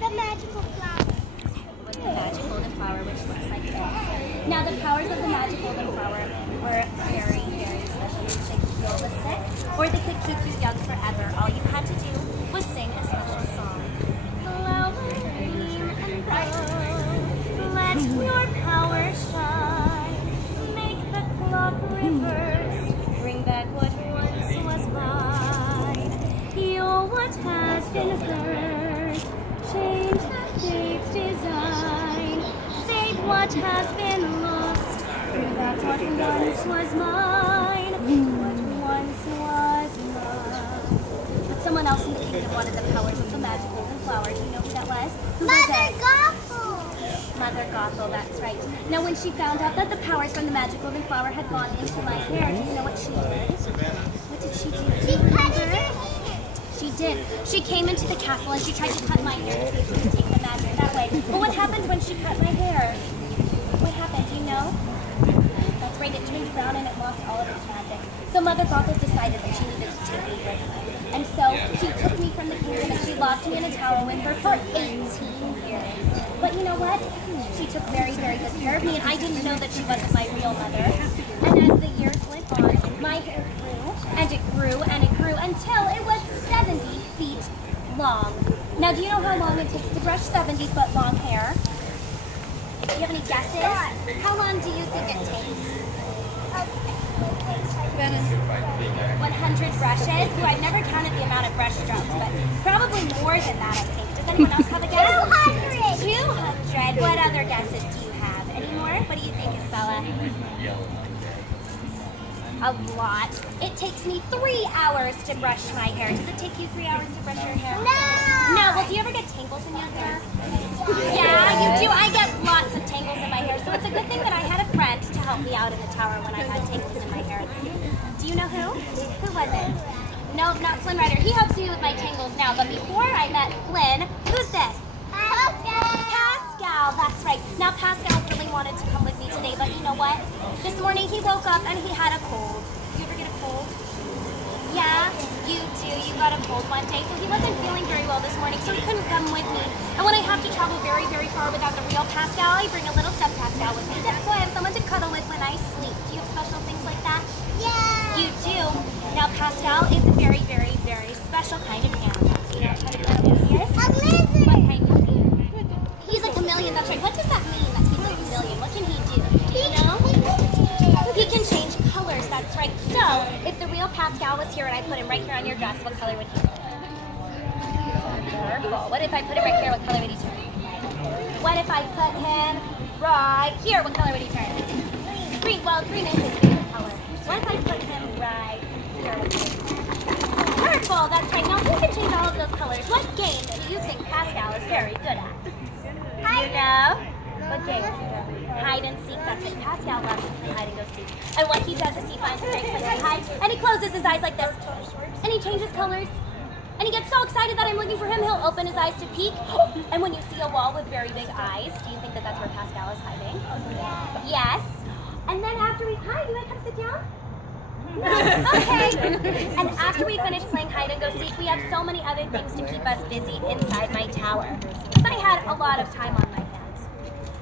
The magical flower. Was the magic golden flower, which looks like this. Now, the powers of the magic golden flower were very, very special. They could heal the sick, or they could keep you young forever. All you had to do was sing a special song. Flower green and gold, let your power shine. Make the clock reverse, bring back what once was mine. Heal what has been hurt, change the fate's design. Save what has been lost, bring back what once was mine. What once was mine. But someone else in the kingdom wanted the powers of the magic golden flower. Do you know who that was? Who was Mother it? Gothel. Mother Gothel, that's right. Now when she found out that the powers from the magic golden flower had gone into my hair, do you know what she did? What did she do? She cut it in her hand. She did. She came into the castle and she tried to cut my hair to see if she could take the magic that way. But what happened when she cut my hair? What happened? Do you know? That's right, it turned brown and it lost all of its magic. So Mother Gothel decided that she needed to take me with her. And so she took me from the kingdom and she locked me in a tower with her for 18 years. But you know what? She took very, very good care of me, and I didn't know that she wasn't my real mother. And as the years went on, my hair grew, and it grew, and it grew, until it was 70 feet long. Now, do you know how long it takes to brush 70-foot long hair? Do you have any guesses? How long do you think it takes? 100 brushes? Ooh, I've never counted the amount of brush strokes, but probably more than that, I think. Does anyone else have a guess? 200. 200. What other guesses do you have? Any more? What do you think, Isabella? A lot. It takes me 3 hours to brush my hair. Does it take you 3 hours to brush your hair? No. No. Well, do you ever get tangles in your hair? Yeah, you do. I get lots of tangles in my hair, so it's a good thing that I had a friend to help me out in the tower when I had tangles in my hair. Do you know who? Who was it? No, not Flynn Rider. He helps me with my tangles now, but before I met Flynn, who's this? Pascal, that's right. Now Pascal really wanted to come with me today, but you know what? This morning he woke up and he had a cold. Do you ever get a cold? Yeah, you do. You got a cold one day, so he wasn't feeling very well this morning, so he couldn't come with me. And when I have to travel very, very far without the real Pascal, I bring a little step Pascal with me, so I have someone to cuddle with when I sleep. Do you have special things like that? Yeah. You do. Now Pascal is a very, very, very special kind of animal. Do you know what kind of animal he is? A lizard. What kind of animal? He's a chameleon, that's right. What does that mean, that he's a chameleon? What can he do? Do you know? He can change colors, that's right. So, if the real Pascal was here and I put him right here on your dress, what color would he turn? Purple. What if I put him right here, what color would he turn? What if I put him right here, what color would he turn? Green. Well, green is his favorite color. What if I put him right here, what color would he turn? Purple, that's right. Now, he can change all of those colors. What game do you think Pascal is very good at? Do you know? What game? Hide and seek. That's it. Pascal loves to play hide and go seek. And what he does is he finds a great place to hide, and he closes his eyes like this, and he changes colors. And he gets so excited that I'm looking for him, he'll open his eyes to peek. And when you see a wall with very big eyes, do you think that that's where Pascal is hiding? Yes. And then after we hide, you want to come sit down? Okay. And after we finish playing hide and go seek, we have so many other things to keep us busy inside my tower. Because I had a lot of time on my hands.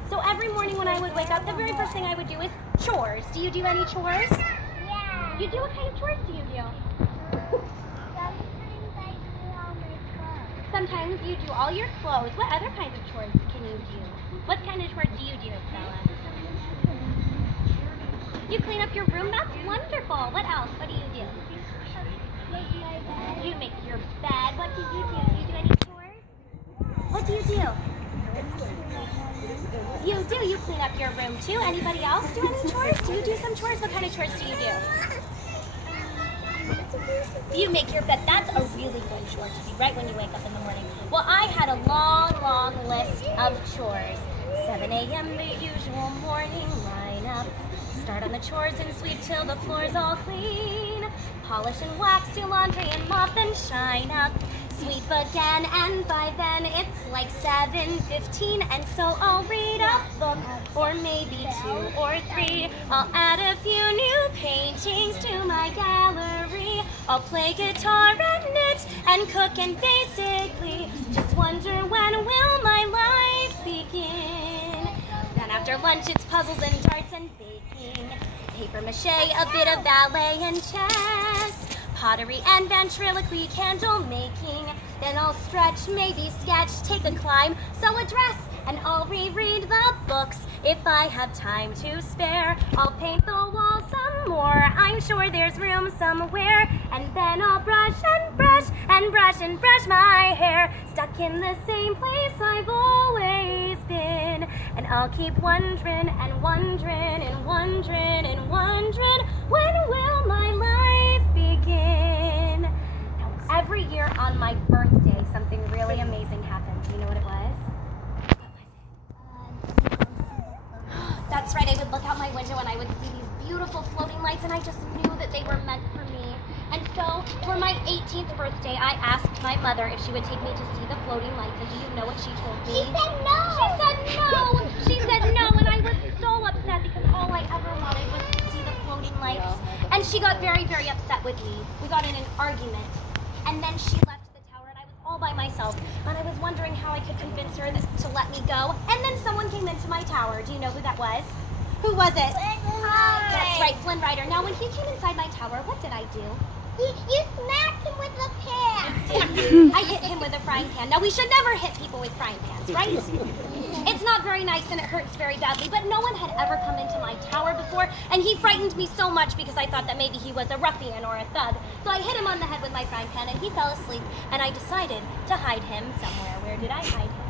So every morning when I would wake up, the very first thing I would do is chores. Do you do any chores? Yeah. You do? What kind of chores do you do? Sometimes you do all your clothes. What other kinds of chores can you do? What kind of chores do you do, Estella? You clean up your room? That's wonderful. What else? What do you do? You make your bed. What do you do? Do you do any chores? What do you do? You do. You clean up your room too. Anybody else do any chores? Do you do some chores? What kind of chores do you do? You make your bed. That's a really good chore to do right when you wake up in the morning. Well, I had a long, long list of chores. 7 a.m. the usual morning lineup. Start on the chores and sweep till the floor's all clean. Polish and wax, do laundry and mop and shine up. Sweep again, and by then it's like 7:15, and so I'll read a book, or maybe 2 or 3. I'll add a few new paintings to my gallery. I'll play guitar and knit and cook, and basically just wonder when will lunch, it's puzzles and darts and baking. Paper mache, a bit of ballet and chess. Pottery and ventriloquy, candle making. Then I'll stretch, maybe sketch, take a climb, sew a dress, and I'll reread the books. If I have time to spare, I'll paint the walls some more. I'm sure there's room somewhere. And then I'll brush and brush and brush and brush my hair. Stuck in the same place I've always been. And I'll keep wondering and wondering and wondering and wondering, when will my life begin? Now, every year on my birthday, something really amazing happens. Do you know what it was? That's right, I would look out my window and I would see these beautiful floating lights, and I just knew that they were meant for me. And so, for my 18th birthday, I asked my mother if she would take me to see the floating lights, and do you know what she told me? She said no! She said no! She said no, and I was so upset because all I ever wanted was to see the floating lights. And she got very, very upset with me. We got in an argument, and then she left the tower, and I was all by myself, and I was wondering how I could convince her to let me go. And then someone came into my tower. Do you know who that was? Who was it? That's right, Flynn Rider. Now, when he came inside my tower, what did I do? You smacked him with a pan. I hit him with a frying pan. Now, we should never hit people with frying pans, right? It's not very nice and it hurts very badly, but no one had ever come into my tower before, and he frightened me so much because I thought that maybe he was a ruffian or a thug. So I hit him on the head with my frying pan, and he fell asleep, and I decided to hide him somewhere. Where did I hide him?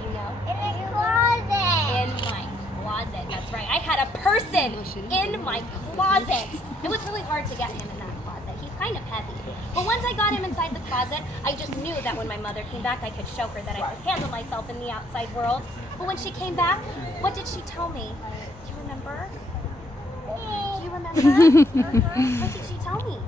Do you know? In a closet. In my closet. That's right. I had a person in my closet. It was really hard to get him in that closet. He's kind of heavy. But once I got him inside the closet, I just knew that when my mother came back, I could show her that I could handle myself in the outside world. But when she came back, what did she tell me? Do you remember? Do you remember? What did she tell me?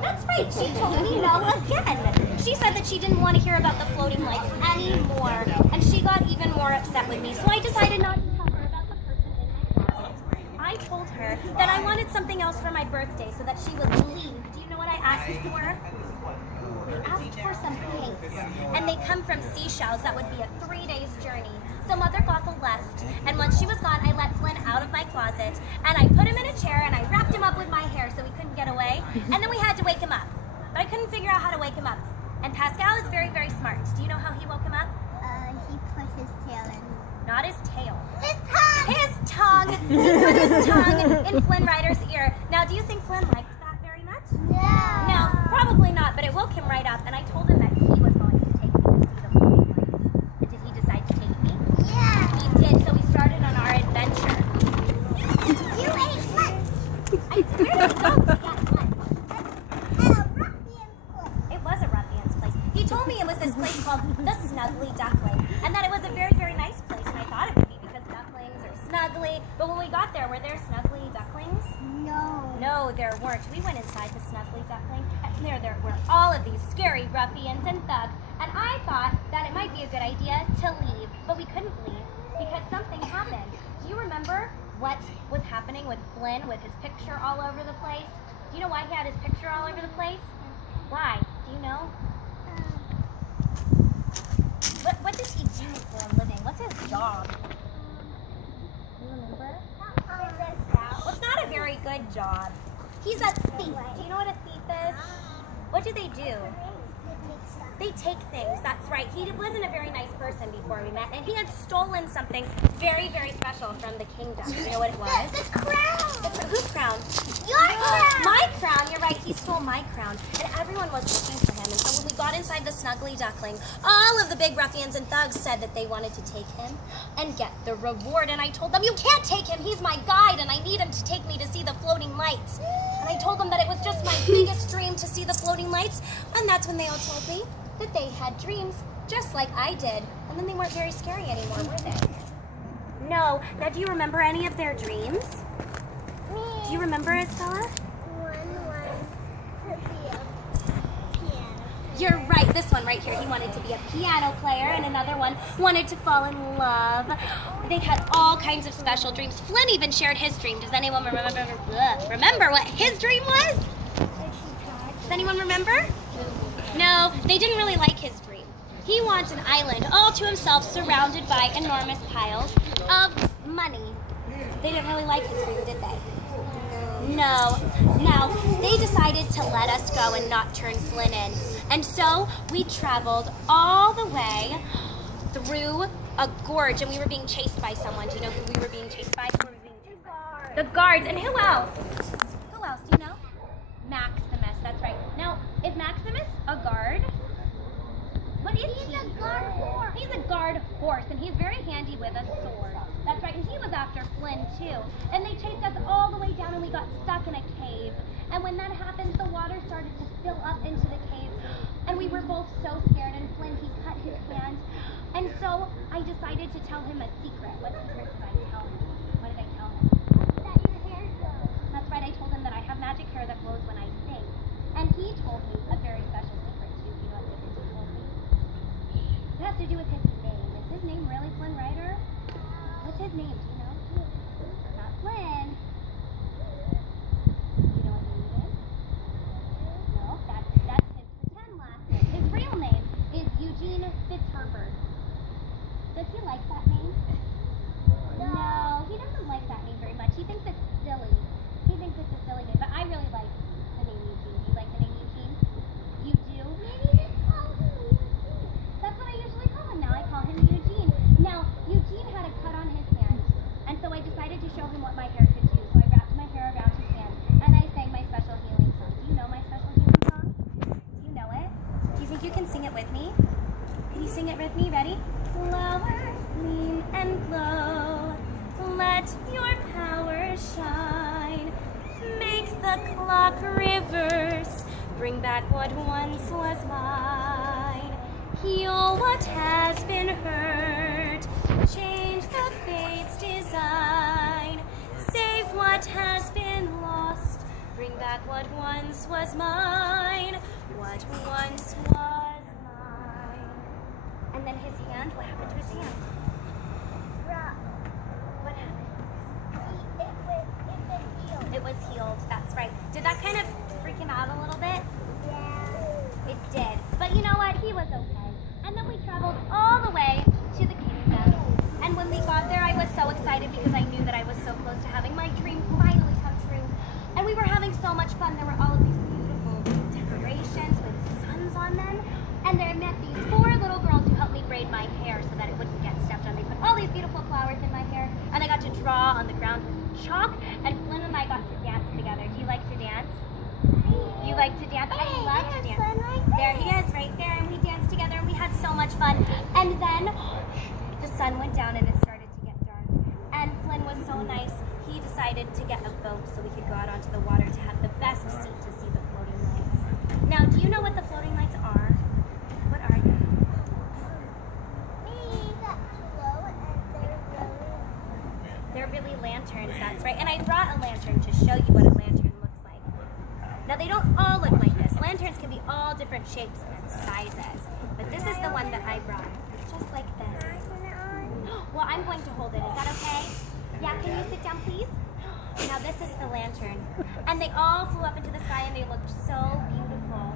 That's right, she told me no again. She said that she didn't want to hear about the floating lights anymore, and she got even more upset with me, so I decided not to tell her about the person in my closet. I told her that I wanted something else for my birthday so that she would leave. Do you know what I asked for? I asked for some paints, and they come from seashells. That would be a 3 days journey. So Mother Gothel left, and once she was gone, I let Flynn out of my closet, and I put him in a chair, and I wrapped him up with my hair so he couldn't get away, and then we had to wake him up. But I couldn't figure out how to wake him up. And Pascal is very, very smart. Do you know how he woke him up? He put his tail in. Not his tail. His tongue! His tongue! He put his tongue in Flynn Rider's ear. Now, do you think Flynn liked that very much? No. No, probably not, but it woke him right up, and I told him that he was going to take me to see the floating lights. And did he decide to take me? Yeah. He did, so we started on our adventure. You ate what? Where did we go to get lunch? Ruffian's foot. It was a ruffian's place. He told me it was this place called the Snuggly Duckling, and that it was a very, very nice place, and I thought it would be because ducklings are snuggly. But when we got there, were there snuggly ducklings? No. No, there weren't. We went inside the Snuggly Duckling, and there were all of these scary ruffians and thugs, and I thought that it might be a good idea to leave, but we couldn't leave because something happened. Do you remember what was happening with Flynn with his picture all over the place? Do you know why he had his picture all over the place? Why? Do you know? What does he do for a living? What's his job? Do you remember? Well, it's not a very good job. He's a thief. Do you know what a thief is? What do they do? They take things, that's right. He wasn't a very nice person before we met, and he had stolen something very, very special from the kingdom. Do you know what it was? The crown. Whose crown? Your crown. My crown, you're right, he stole my crown. And everyone was looking for him. And so when we got inside the Snuggly Duckling, all of the big ruffians and thugs said that they wanted to take him and get the reward. And I told them, you can't take him, he's my guide, and I need him to take me to see the floating lights. And I told them that it was just my biggest dream to see the floating lights. And that's when they all told me that they had dreams just like I did. And then they weren't very scary anymore, were they? No. Now, do you remember any of their dreams? Do you remember, Estella? One to be a piano. You're right, this one right here. He wanted to be a piano player, and another one wanted to fall in love. They had all kinds of special dreams. Flynn even shared his dream. Does anyone remember what his dream was? Does anyone remember? No, they didn't really like his dream. He wants an island all to himself surrounded by enormous piles of money. They didn't really like his food, did they? No. Now, they decided to let us go and not turn Flynn in. And so we traveled all the way through a gorge, and we were being chased by someone. Do you know who we were being chased by? Who were we being chased by? The guards. And who else? Who else? Do you know? Maximus. That's right. Now, is Maximus a guard? What is he? He's a guard horse. He's a guard horse, and he's very handy with a sword. That's right, and he was after Flynn too. And they chased us all the way down, and we got stuck in a cave. And when that happened, the water started to fill up into the cave, and we were both so scared. And Flynn, he cut his hand, and so I decided to tell him a secret. What secret did I tell him? What did I tell him? That your hair glows. That's right, I told him that I have magic hair that glows when I sing. And he told me a very special secret too. You know what secret he told me? It has to do with his name. Is his name really Flynn Rider? What's his name? Do you know? It's not Flynn. You know what he is? No, that's his pretend last name. His real name is Eugene Fitzherbert. Does he like that name? No, he doesn't like that name very much. He thinks it's silly. He thinks it's a silly name, but I really like the name Eugene. Do you like the name Eugene? You do? Maybe just call him Eugene. That's what I usually call him now. I call him Eugene. Now, Eugene had a cut on his hand, and so I decided to show him what my hair could do. So I wrapped my hair around his hand, and I sang my special healing song. Do you know my special healing song? Do you know it? Do you think you can sing it with me? Can you sing it with me? Ready? Flowers gleam and glow. Let your power shine. Make the clock reverse. Bring back what once was mine. Heal what has been hurt. Change the fate's design. Save what has been lost. Bring back what once was mine. What once was mine. And then his hand, what happened to his hand? What happened? It was healed, that's right. Did that kind of freak him out a little bit? Yeah. It did. But you know what? He was okay. And then we traveled all the way to the kingdom. And when we got there, I was so excited because I knew that I was so close to having my dream finally come true. And we were having so much fun. There were all of these beautiful decorations with suns on them. And there met these 4 little girls who helped me braid my hair so that it wouldn't get stepped on. They put all these beautiful flowers in my hair. And I got to draw on the ground with chalk. And Flynn and I got to dance together. Do you like to dance? You like to dance? I love to dance. There he is, right there, and we danced together, and we had so much fun. And then the sun went down, and it started to get dark. And Flynn was so nice, he decided to get a boat so we could go out onto the water to have the best seat to see the floating lights. Now, do you know what the floating lights are? What are they? They're really lanterns, that's right. And I brought a lantern to show you what a lantern looks like. Now, they don't all look like this. Lanterns can be all different shapes and sizes. But this is the one that I brought, just like this. Well, I'm going to hold it. Is that okay? Yeah, can you sit down, please? Now, this is the lantern. And they all flew up into the sky, and they looked so beautiful.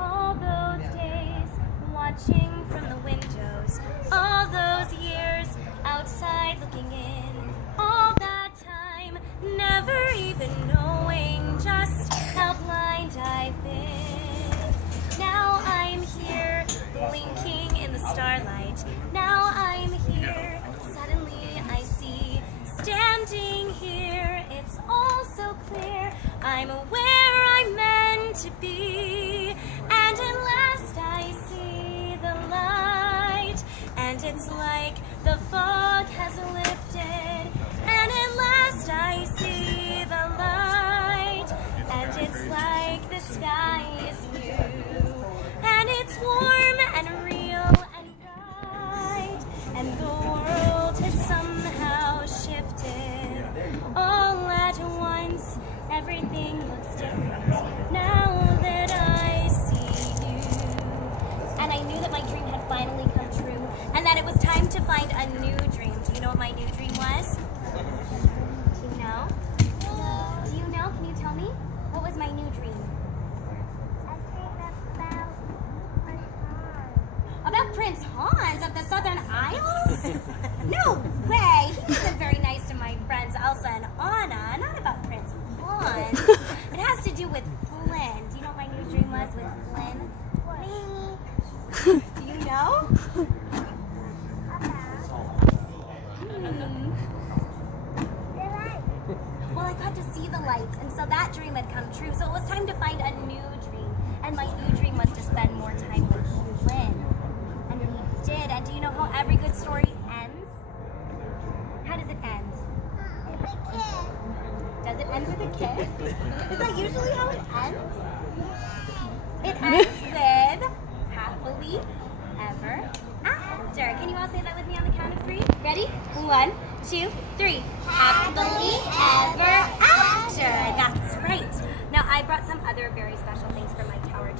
All those days watching from the windows. All those years outside looking in. All that time never even knowing just how blind I've been. Now I'm here blinking in the starlight. Now I'm here, suddenly I see. Standing here, it's all so clear. I'm where I'm meant to be. And at last I see the light. And it's like the fog has lifted. And at last I see the light. And it's like the sky is blue. And it's warm and real and bright. And the world has somehow shifted. All at once, everything looks different now that I see you. And I knew that my dream had finally come true, and that it was time to find a new dream. Do you know what my new dream was? Do you know? Prince Hans of the Southern Isles? No way! He's been very nice to my friends Elsa and Anna. Not about Prince Hans. It has to do with Flynn. Do you know what my new dream was with Flynn? Do you know? Well, I got to see the lights, and so that dream had come true. So it was time to find a new dream. And my new dream was to spend more time with Flynn. And he did. And do you know how every good story ends? How does it end? Does it end with a kiss? Is that usually how it ends? It ends with happily ever after. Can you all say that with me on the count of 3? Ready? 1, 2, 3. Happily ever